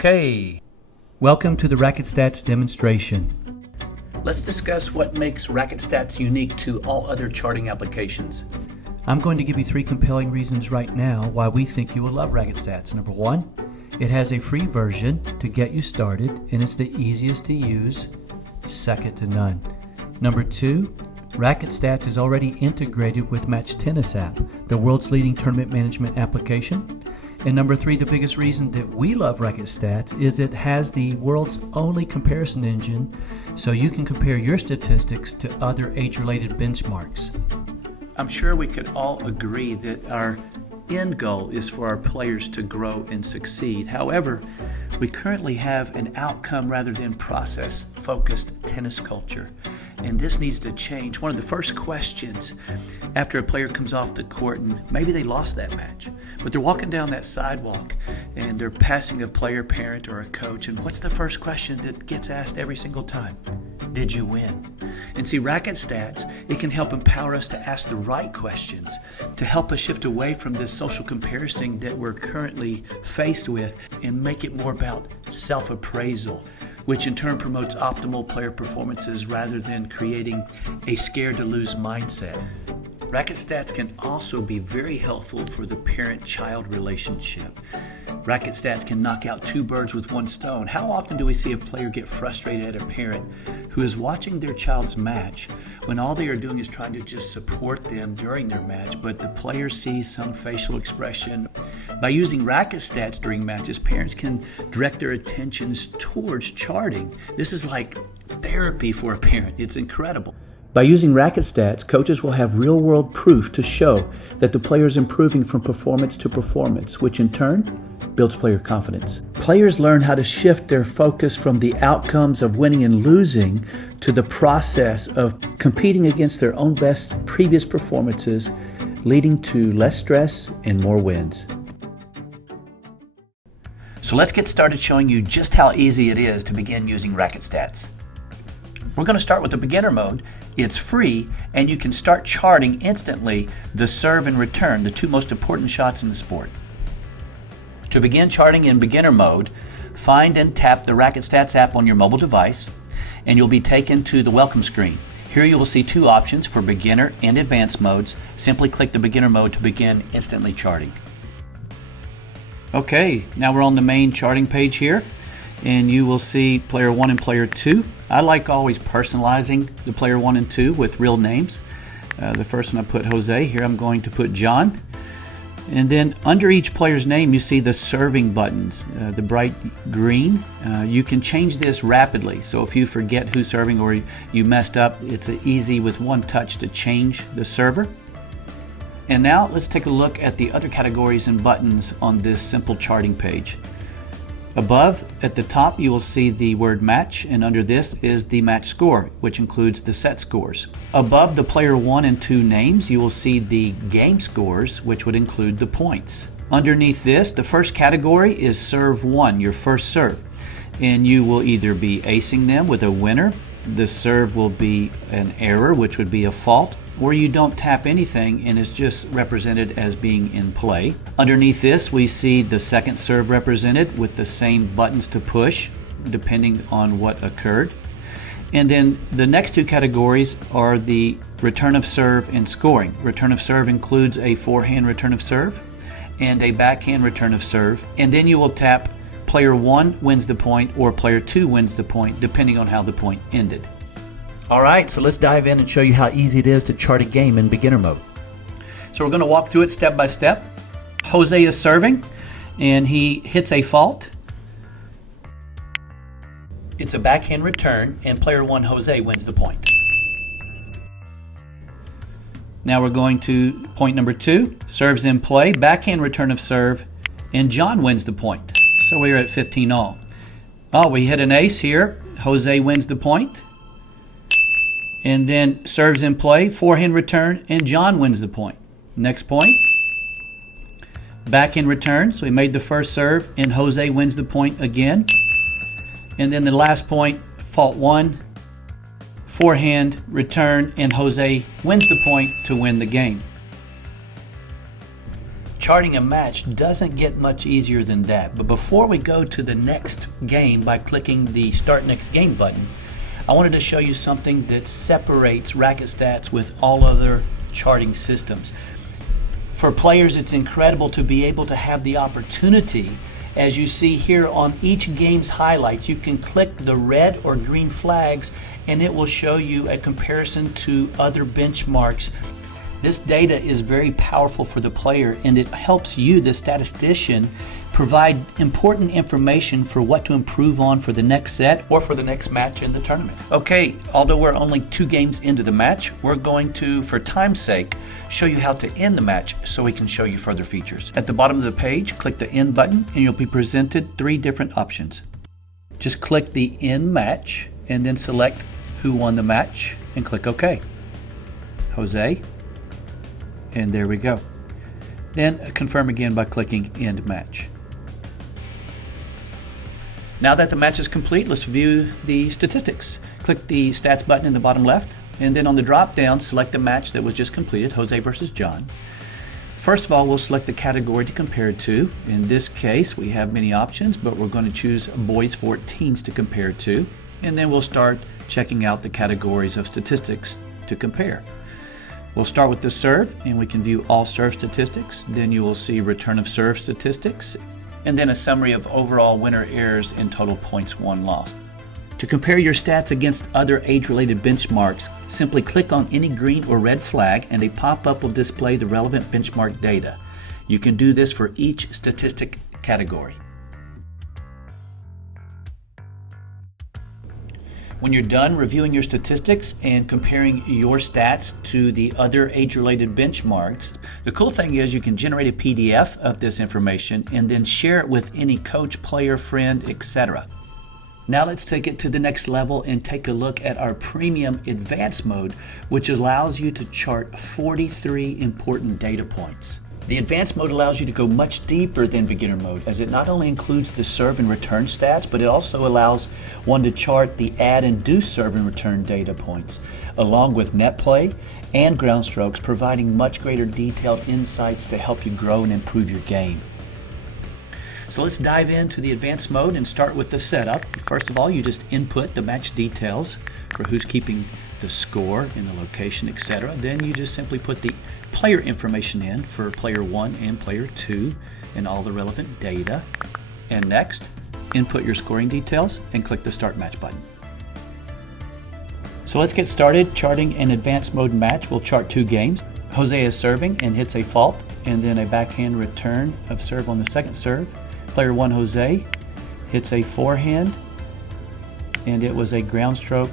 Okay, welcome to the RacketStats demonstration. Let's discuss what makes RacketStats unique to all other charting applications. I'm going to give you 3 compelling reasons right now why we think you will love RacketStats. Number 1, it has a free version to get you started, and it's the easiest to use, second to none. Number 2, RacketStats is already integrated with Match Tennis app, the world's leading tournament management application. And number 3, the biggest reason that we love RacketStats is it has the world's only comparison engine, so you can compare your statistics to other age-related benchmarks. I'm sure we could all agree that our end goal is for our players to grow and succeed. However, we currently have an outcome rather than process-focused tennis culture. And this needs to change. One of the first questions after a player comes off the court, and maybe they lost that match, but they're walking down that sidewalk and they're passing a player, parent, or a coach, and what's the first question that gets asked every single time? Did you win? And see, RacketStats, it can help empower us to ask the right questions, to help us shift away from this social comparison that we're currently faced with and make it more about self-appraisal, which in turn promotes optimal player performances rather than creating a scared to lose mindset. RacketStats can also be very helpful for the parent-child relationship. RacketStats can knock out 2 birds with 1 stone. How often do we see a player get frustrated at a parent who is watching their child's match when all they are doing is trying to just support them during their match, but the player sees some facial expression? By using RacketStats during matches, parents can direct their attentions towards charting. This is like therapy for a parent. It's incredible. By using RacketStats, coaches will have real-world proof to show that the player is improving from performance to performance, which in turn builds player confidence. Players learn how to shift their focus from the outcomes of winning and losing to the process of competing against their own best previous performances, leading to less stress and more wins. So let's get started showing you just how easy it is to begin using RacketStats. We're going to start with the beginner mode. It's free, and you can start charting instantly the serve and return, the 2 most important shots in the sport. To begin charting in beginner mode, find and tap the RacketStats app on your mobile device, and you'll be taken to the welcome screen. Here you will see 2 options for beginner and advanced modes. Simply click the beginner mode to begin instantly charting. Okay, now we're on the main charting page here, and you will see player 1 and player 2. I like always personalizing the player 1 and 2 with real names. The first one I put Jose. Here I'm going to put John. And then under each player's name you see the serving buttons, the bright green. You can change this rapidly, so if you forget who's serving or you messed up, it's easy with 1 touch to change the server. And now let's take a look at the other categories and buttons on this simple charting page. Above, at the top, you will see the word match, and under this is the match score, which includes the set scores. Above the player 1 and 2 names, you will see the game scores, which would include the points. Underneath this, the first category is serve 1, your first serve, and you will either be acing them with a winner, the serve will be an error, which would be a fault, or you don't tap anything and it's just represented as being in play. Underneath this, we see the second serve represented with the same buttons to push depending on what occurred. And then the next 2 categories are the return of serve and scoring. Return of serve includes a forehand return of serve and a backhand return of serve. And then you will tap player 1 wins the point or player 2 wins the point depending on how the point ended. All right, so let's dive in and show you how easy it is to chart a game in beginner mode. So we're going to walk through it step by step. Jose is serving, and he hits a fault. It's a backhand return, and player 1, Jose, wins the point. Now we're going to point number 2. Serves in play, backhand return of serve, and John wins the point. So we're at 15 all. Oh, we hit an ace here. Jose wins the point. And then serves in play, forehand return, and John wins the point. Next point, backhand return. So he made the first serve, and Jose wins the point again. And then the last point, fault 1, forehand return, and Jose wins the point to win the game. Charting a match doesn't get much easier than that. But before we go to the next game by clicking the Start Next Game button, I wanted to show you something that separates RacketStats with all other charting systems. For players, it's incredible to be able to have the opportunity, as you see here on each game's highlights, you can click the red or green flags and it will show you a comparison to other benchmarks. This data is very powerful for the player, and it helps you, the statistician, provide important information for what to improve on for the next set or for the next match in the tournament. Okay, although we're only 2 games into the match, we're going to, for time's sake, show you how to end the match so we can show you further features. At the bottom of the page, click the End button and you'll be presented 3 different options. Just click the End Match and then select who won the match and click OK. Jose. And there we go. Then confirm again by clicking End Match. Now that the match is complete, let's view the statistics. Click the Stats button in the bottom left, and then on the drop down, select the match that was just completed, Jose versus John. First of all, we'll select the category to compare it to. In this case, we have many options, but we're going to choose boys 14s to compare it to. And then we'll start checking out the categories of statistics to compare. We'll start with the serve, and we can view all serve statistics. Then you will see return of serve statistics, and then a summary of overall winner errors and total points won lost. To compare your stats against other age-related benchmarks, simply click on any green or red flag and a pop-up will display the relevant benchmark data. You can do this for each statistic category. When you're done reviewing your statistics and comparing your stats to the other age-related benchmarks, the cool thing is you can generate a PDF of this information and then share it with any coach, player, friend, etc. Now let's take it to the next level and take a look at our premium advanced mode, which allows you to chart 43 important data points. The advanced mode allows you to go much deeper than beginner mode, as it not only includes the serve and return stats, but it also allows one to chart the add and do serve and return data points, along with net play and ground strokes, providing much greater detailed insights to help you grow and improve your game. So let's dive into the advanced mode and start with the setup. First of all, you just input the match details for who's keeping the score and the location, etc. Then you just simply put the player information in for player 1 and player 2 and all the relevant data. And next, input your scoring details and click the Start Match button. So let's get started charting an advanced mode match. We'll chart 2 games. Jose is serving and hits a fault, and then a backhand return of serve on the second serve. Player 1, Jose, hits a forehand, and it was a ground stroke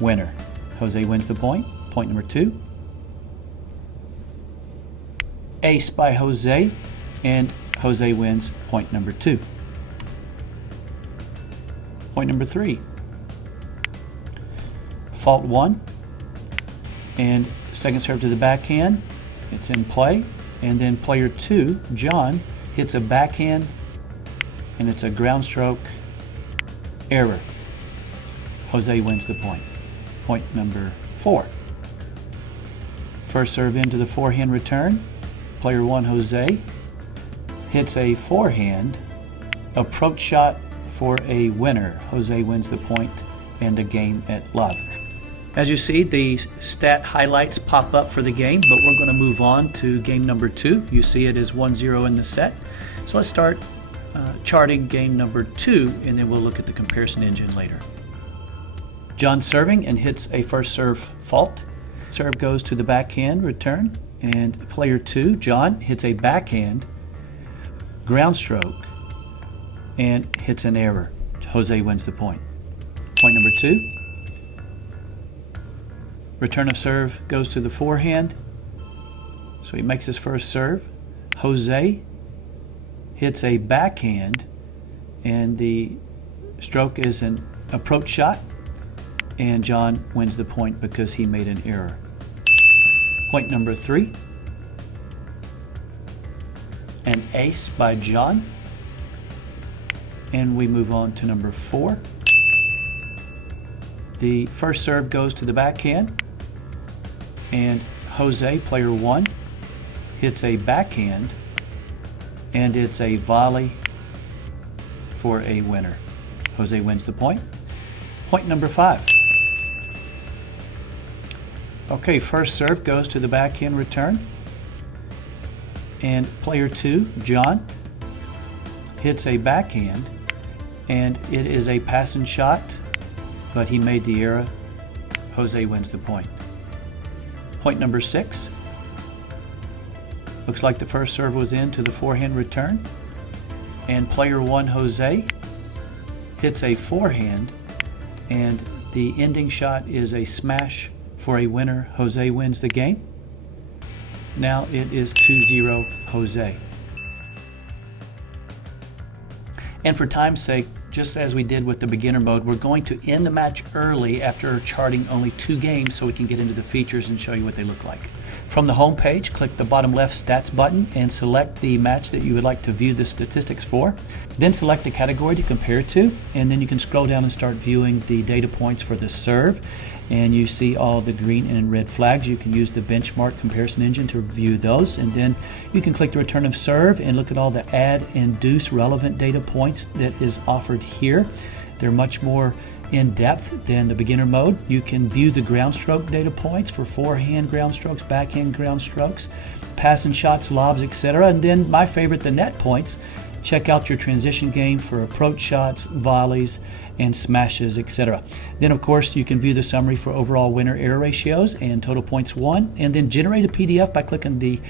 winner. Jose wins the point. Point number 2. Ace by Jose, and Jose wins point number 2. Point number 3. Fault 1, and second serve to the backhand. It's in play, and then player 2, John, hits a backhand, and it's a ground stroke error. Jose wins the point. Point number 4. First serve into the forehand return. Player 1, Jose, hits a forehand approach shot for a winner. Jose wins the point and the game at love. As you see, the stat highlights pop up for the game, but we're going to move on to game number 2. You see it is 1-0 in the set. So let's start charting game number 2, and then we'll look at the comparison engine later. John serving and hits a first serve fault. Serve goes to the backhand return, and player 2, John, hits a backhand ground stroke and hits an error. Jose wins the point. Point number 2. Return of serve goes to the forehand. So he makes his first serve. Jose hits a backhand, and the stroke is an approach shot, and John wins the point because he made an error. Point number 3. An ace by John. And we move on to number 4. The first serve goes to the backhand, and Jose, player 1, hits a backhand and it's a volley for a winner. Jose wins the point. Point number 5. Okay, first serve goes to the backhand return, and player 2, John, hits a backhand, and it is a passing shot, but he made the error. Jose wins the point. Point number 6. Looks like the first serve was in to the forehand return, and player 1, Jose, hits a forehand, and the ending shot is a smash for a winner. Jose wins the game. Now it is 2-0 Jose. And for time's sake, just as we did with the beginner mode, we're going to end the match early after charting only 2 games so we can get into the features and show you what they look like. From the home page, click the bottom left stats button and select the match that you would like to view the statistics for. Then select the category to compare to, and then you can scroll down and start viewing the data points for the serve. And you see all the green and red flags. You can use the benchmark comparison engine to view those, and then you can click the return of serve and look at all the add and deuce relevant data points that is offered here. They're much more in depth than the beginner mode. You can view the ground stroke data points for forehand ground strokes, backhand ground strokes, passing shots, lobs, etc. And then my favorite, the net points. Check out your transition game for approach shots, volleys, and smashes, etc. Then, of course, you can view the summary for overall winner error ratios and total points won, and then generate a PDF by clicking the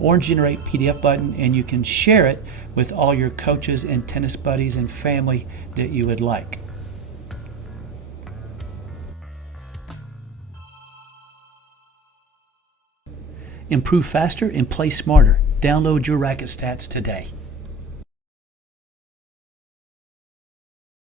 orange generate PDF button, and you can share it with all your coaches and tennis buddies and family that you would like. Improve faster and play smarter. Download your RacketStats today.